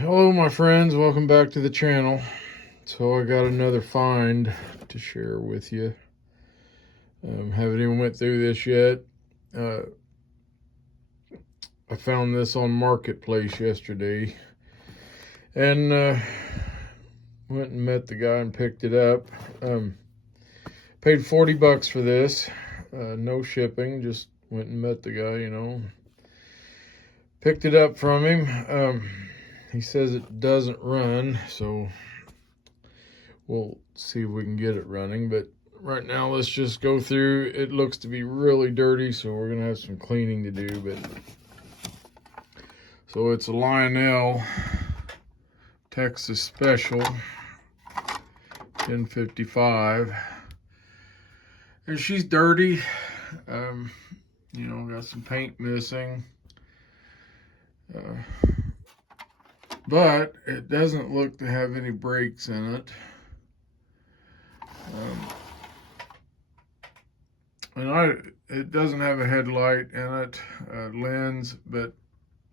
Hello my friends, welcome back to the channel. So I got another find to share with you. Haven't even went through this yet. I found this on Marketplace yesterday and went and met the guy and picked it up. Paid 40 bucks for this, no shipping, just went and met the guy, picked it up from him. He says it doesn't run, so we'll see if we can get it running. But right now, let's just go through. It looks to be really dirty, so we're going to have some cleaning to do. But so it's a Lionel Texas Special 1055. And she's dirty. Got some paint missing. But it doesn't look to have any breaks in it. It doesn't have a headlight in it, lens, but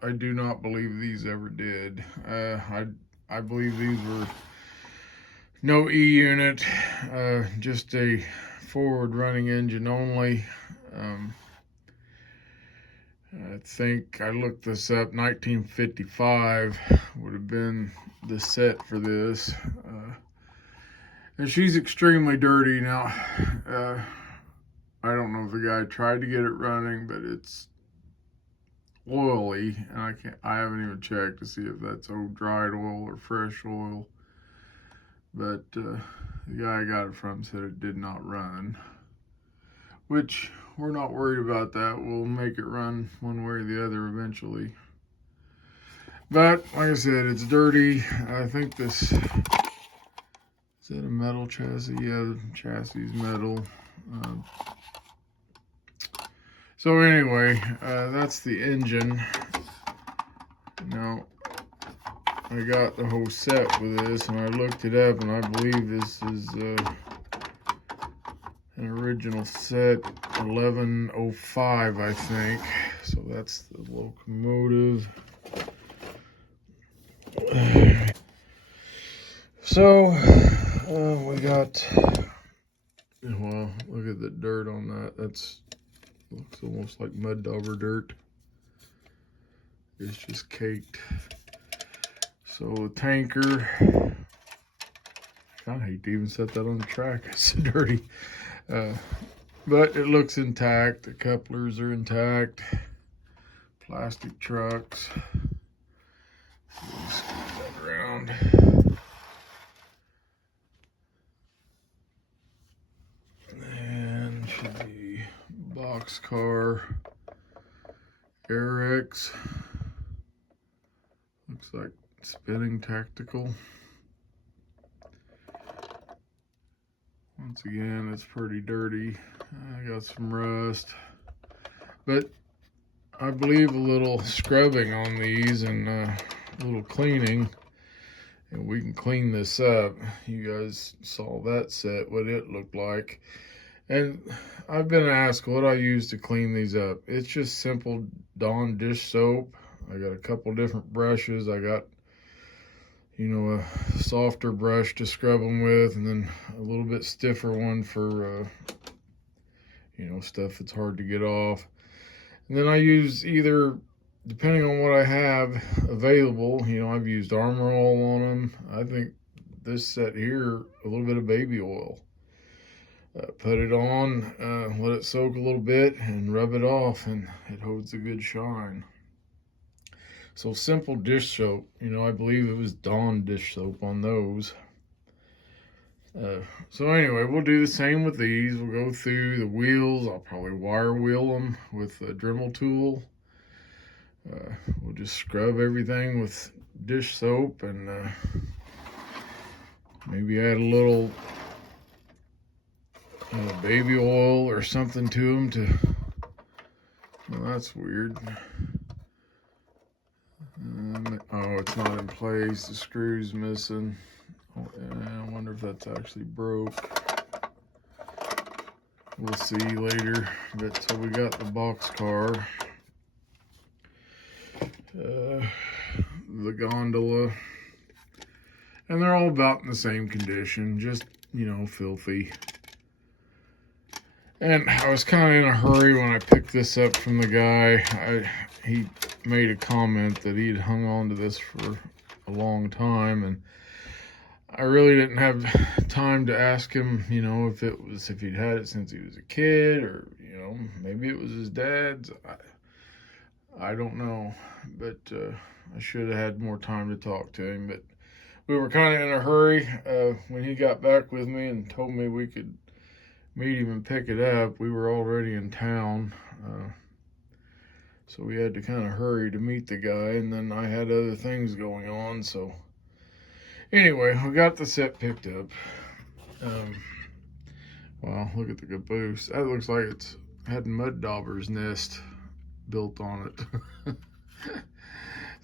I do not believe these ever did. I believe these were no E-unit, just a forward running engine only. I think I looked this up, 1955 would have been the set for this. And she's extremely dirty now. I don't know if the guy tried to get it running, but it's oily, and I haven't even checked to see if that's old dried oil or fresh oil. But the guy I got it from said it did not run, which we're not worried about that. We'll make it run one way or the other eventually. But like I said, it's dirty. I think this, is that a metal chassis? Yeah, the chassis is metal. So anyway, that's the engine. Now, I got the whole set with this, and I looked it up, and I believe this is an original set, 1105, I think. So that's the locomotive. So, we got, well, look at the dirt on that. Looks almost like mud dauber dirt. It's just caked. So the tanker, I hate to even set that on the track. It's so dirty. But it looks intact. The couplers are intact. Plastic trucks. Let's scoot that around. And should be boxcar. Airx. Looks like spinning tactical. Once again, it's pretty dirty. I got some rust, but I believe a little scrubbing on these and a little cleaning, and we can clean this up. You guys saw that set, what it looked like. And I've been asked what I use to clean these up. It's just simple Dawn dish soap. I got a couple different brushes. I got, a softer brush to scrub them with, and then a little bit stiffer one for, stuff that's hard to get off. And then I use either, depending on what I have available, I've used Armor All on them. I think this set here, a little bit of baby oil. Put it on, let it soak a little bit, and rub it off, and it holds a good shine. So simple dish soap, I believe it was Dawn dish soap on those. So anyway, we'll do the same with these. We'll go through the wheels. I'll probably wire wheel them with a Dremel tool. We'll just scrub everything with dish soap, and maybe add a little baby oil or something to them well, that's weird. Oh, it's not in place. The screw's missing. Oh, I wonder if that's actually broke. We'll see later. But so we got the box car. The the gondola. And they're all about in the same condition, just, you know, filthy. And I was kind of in a hurry when I picked this up from the guy. He made a comment that he had hung on to this for a long time, and I really didn't have time to ask him, you know, if he'd had it since he was a kid, or, you know, maybe it was his dad's. I don't know, but I should have had more time to talk to him. But we were kind of in a hurry when he got back with me and told me we could meet him and pick it up. We were already in town, so we had to kind of hurry to meet the guy, and then I had other things going on. So anyway, we got the set picked up. Wow, look at the caboose. That looks like it's had mud dauber's nest built on it.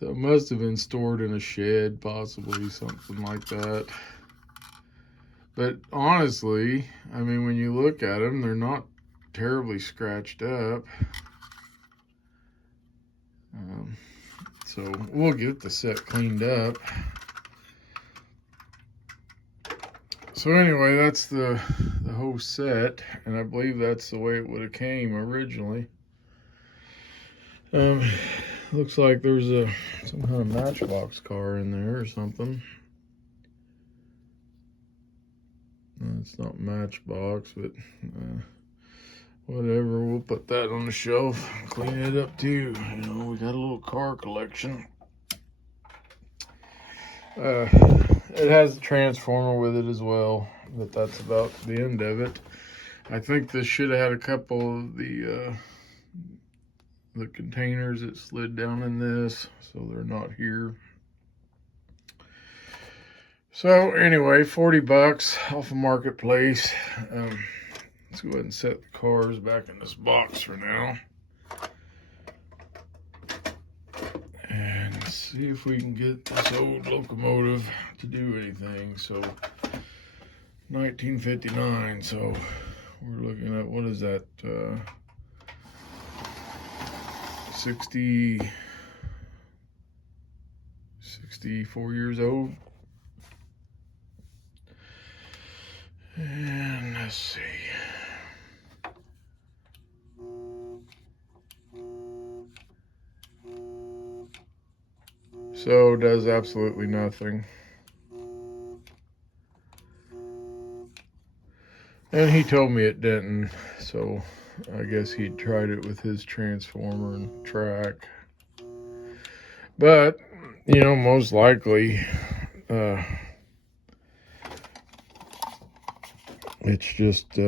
So it must have been stored in a shed, possibly, something like that. But honestly, I mean, when you look at them, they're not terribly scratched up. So we'll get the set cleaned up. So anyway, that's the whole set, and I believe that's the way it would have came originally. Looks like there's some kind of Matchbox car in there or something. It's not Matchbox, but whatever. We'll put that on the shelf, clean it up too. You know, we got a little car collection. It has a transformer with it as well, but that's about the end of it. I think this should have had a couple of the containers that slid down in this, so they're not here. So anyway, 40 bucks off of Marketplace. Let's go ahead and set the cars back in this box for now. And see if we can get this old locomotive to do anything. So 1959, so we're looking at, what is that, 64 years old. And let's see. So does absolutely nothing. And he told me it didn't, so I guess he'd tried it with his transformer and track. But, you know, most likely, it's just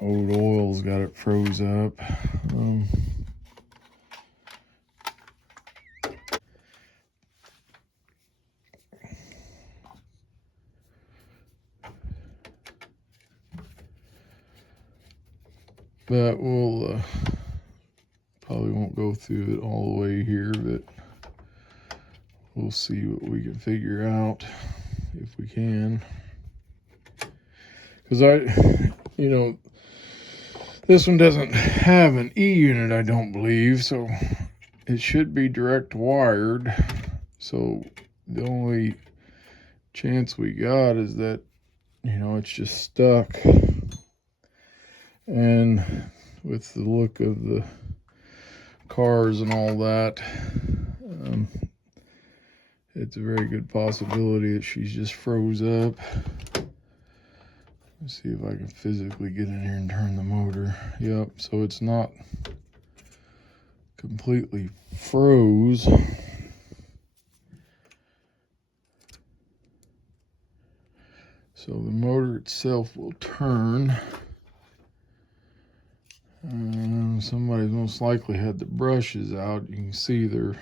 old oil's got it froze up. But we'll probably won't go through it all the way here, but we'll see what we can figure out if we can. Because you know, this one doesn't have an E unit, I don't believe, so it should be direct wired. So the only chance we got is that, you know, it's just stuck. And with the look of the cars and all that, it's a very good possibility that she's just froze up. Let's see if I can physically get in here and turn the motor. Yep, so it's not completely froze. So the motor itself will turn. Somebody's most likely had the brushes out. You can see they're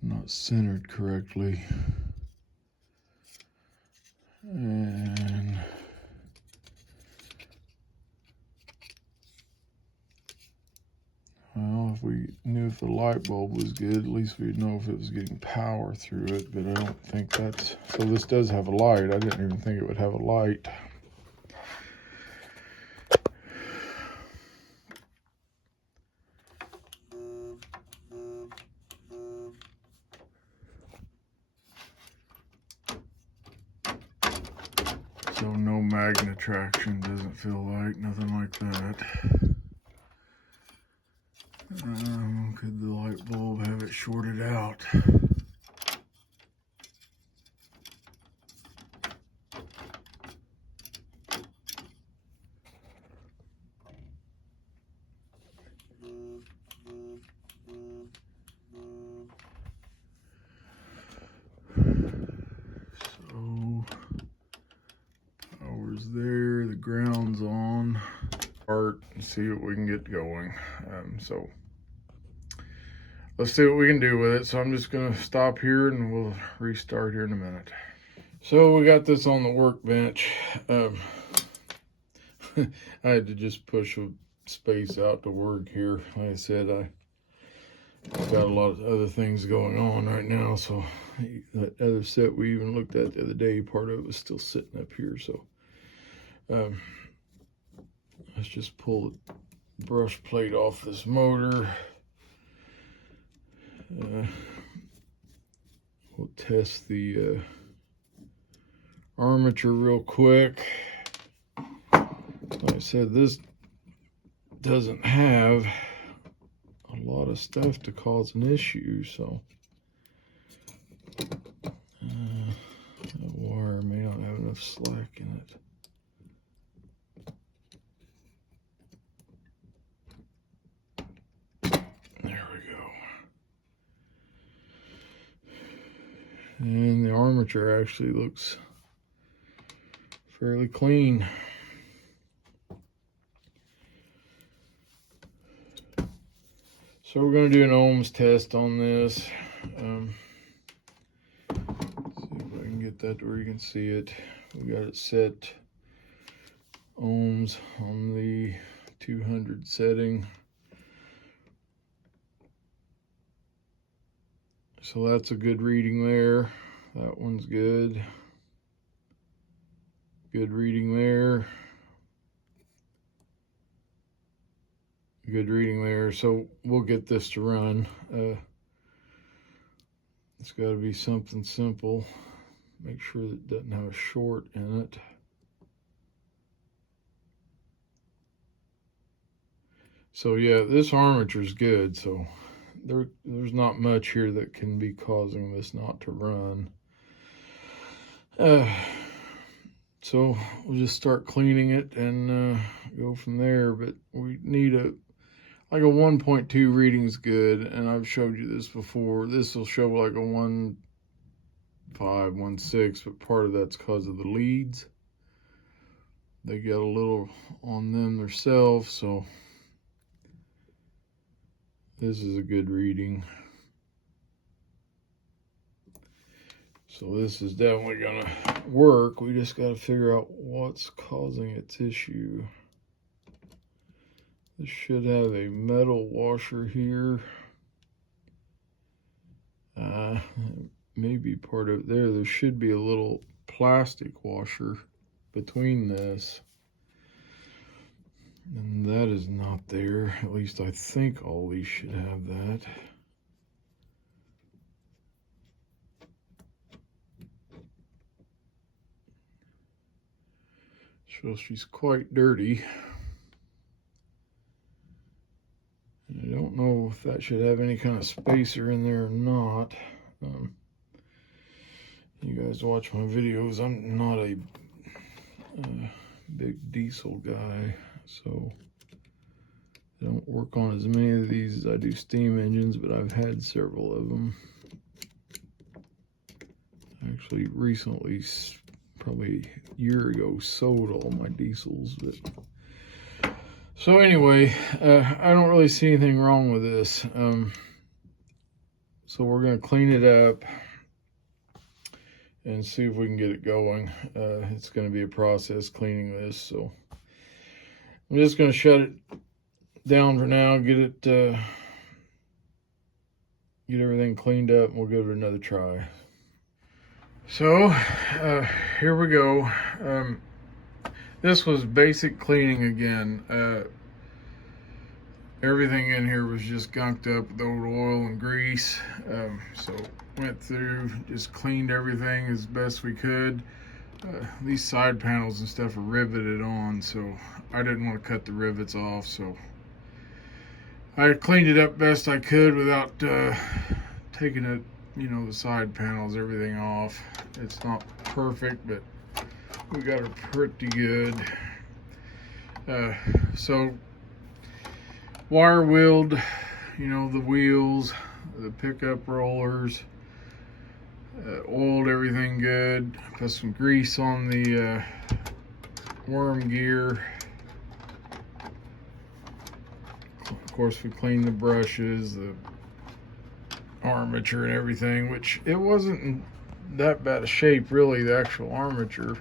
not centered correctly. And well, if we knew if the light bulb was good, at least we'd know if it was getting power through it, but I don't think that's, so this does have a light. I didn't even think it would have a light. magnet traction, doesn't feel like, nothing like that. Could the light bulb have it shorted out? So, power's there, the ground's on. Start and see what we can get going. So let's see what we can do with it. So I'm just gonna stop here and we'll restart here in a minute. So we got this on the workbench. I had to just push a space out to work here. Like I said, I've got a lot of other things going on right now. So that other set we even looked at the other day, part of it was still sitting up here. So let's just pull the brush plate off this motor. We'll test the armature real quick. Like I said, this doesn't have a lot of stuff to cause an issue, so that wire may not have enough slack in it. There we go. And the armature actually looks fairly clean. So we're going to do an ohms test on this. See if I can get that where you can see it. We got it set ohms on the 200 setting. So that's a good reading there. That one's good. Good reading there. Good reading there. So we'll get this to run. It's got to be something simple. Make sure that it doesn't have a short in it. So yeah, this armature's good. So there's not much here that can be causing this not to run. So we'll just start cleaning it and go from there. But we need like a 1.2 reading is good, and I've showed you this before. This will show like a 1.5, 1.6, but part of that's because of the leads. They got a little on them themselves, so this is a good reading. So this is definitely gonna work. We just gotta figure out what's causing its issue. This should have a metal washer here. Maybe part of it there. There should be a little plastic washer between this. And that is not there. At least I think all these should have that. So she's quite dirty. I don't know if that should have any kind of spacer in there or not. You guys watch my videos. I'm not a big diesel guy, so I don't work on as many of these as I do steam engines, but I've had several of them. Actually, recently, probably a year ago, sold all my diesels. But so anyway, I don't really see anything wrong with this. So we're going to clean it up and see if we can get it going. It's going to be a process cleaning this, so I'm just going to shut it down for now, get everything cleaned up, and we'll give it another try. So here we go. This was basic cleaning again. Everything in here was just gunked up with old oil and grease. So went through, just cleaned everything as best we could. these side panels and stuff are riveted on, so I didn't want to cut the rivets off, so I cleaned it up best I could without taking it, the side panels, everything off. It's not perfect, but we got it pretty good. So wire wheeled, the wheels, the pickup rollers, oiled everything good, put some grease on the worm gear. Of course, we cleaned the brushes, the armature and everything, which it wasn't in that bad a shape, really, the actual armature.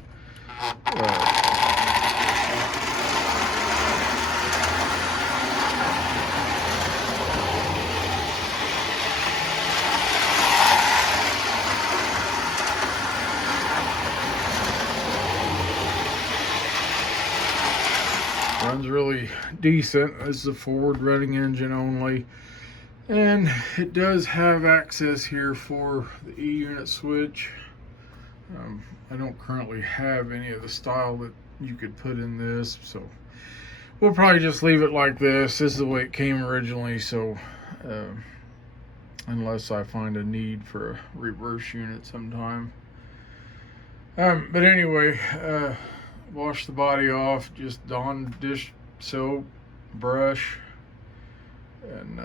Runs really decent. This is a forward running engine only, and it does have access here for the E-unit switch. I don't currently have any of the style that you could put in this, so we'll probably just leave it like this. This is the way it came originally, so unless I find a need for a reverse unit sometime. But anyway, wash the body off, just Dawn dish soap, brush, and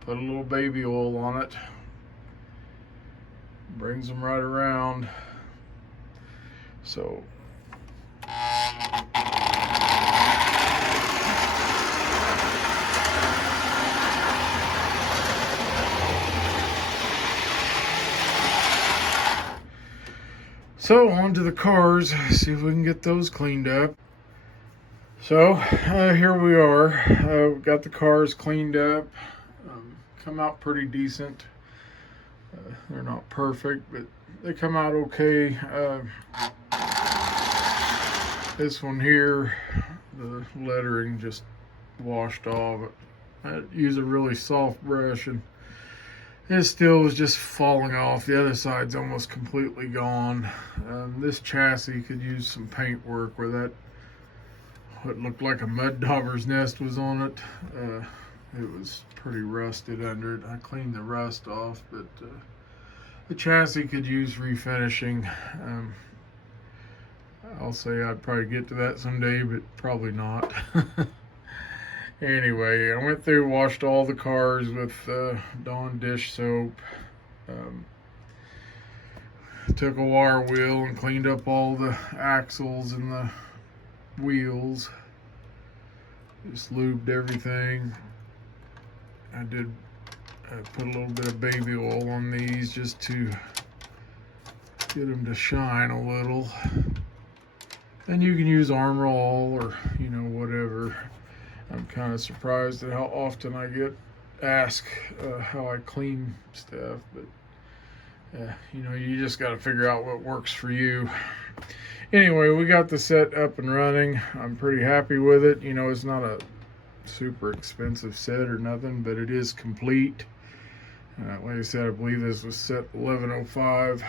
put a little baby oil on it. Brings them right around. So on to the cars, see if we can get those cleaned up. So here we are. We've got the cars cleaned up. Come out pretty decent. They're not perfect, but they come out okay. This one here, the lettering just washed off. I use a really soft brush, and it still was just falling off. The other side's almost completely gone. This chassis could use some paint work where that, what looked like a mud dauber's nest was on it. It was pretty rusted under it. I cleaned the rust off, but the chassis could use refinishing. I'll say I'd probably get to that someday, but probably not. Anyway, I went through, washed all the cars with Dawn dish soap. Took a wire wheel and cleaned up all the axles and the wheels. Just lubed everything. I did put a little bit of baby oil on these just to get them to shine a little. And you can use Armor All or whatever. I'm kind of surprised at how often I get asked how I clean stuff, but you just got to figure out what works for you. Anyway, we got the set up and running. I'm pretty happy with it. It's not a super expensive set or nothing, but it is complete. Like I said, I believe this was set 1105,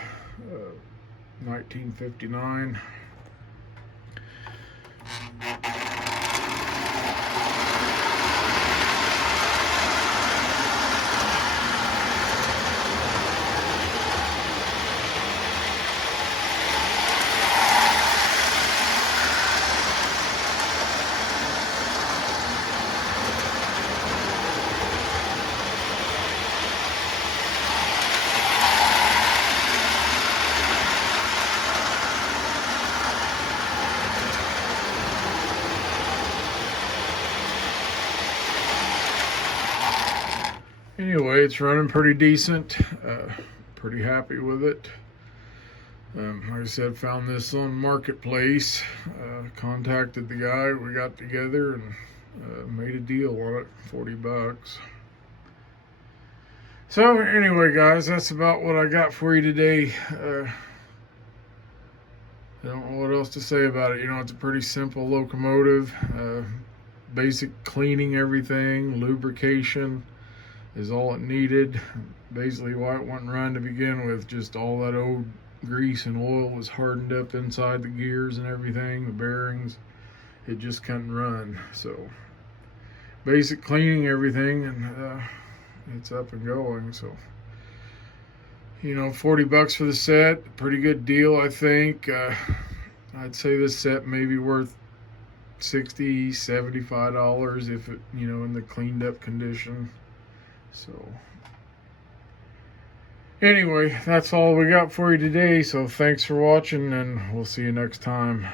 1959. Anyway, it's running pretty decent. Pretty happy with it. Like I said, found this on Marketplace. Contacted the guy. We got together and made a deal on it, $40. So anyway, guys, that's about what I got for you today. I don't know what else to say about it. It's a pretty simple locomotive. Basic cleaning, everything, lubrication is all it needed. Basically why it wasn't run to begin with, just all that old grease and oil was hardened up inside the gears and everything, the bearings. It just couldn't run. So basic cleaning, everything, and it's up and going. So, you know, 40 bucks for the set, pretty good deal, I think. I'd say this set may be worth $60, $75 if it, you know, in the cleaned up condition. So anyway, that's all we got for you today. So thanks for watching, and we'll see you next time.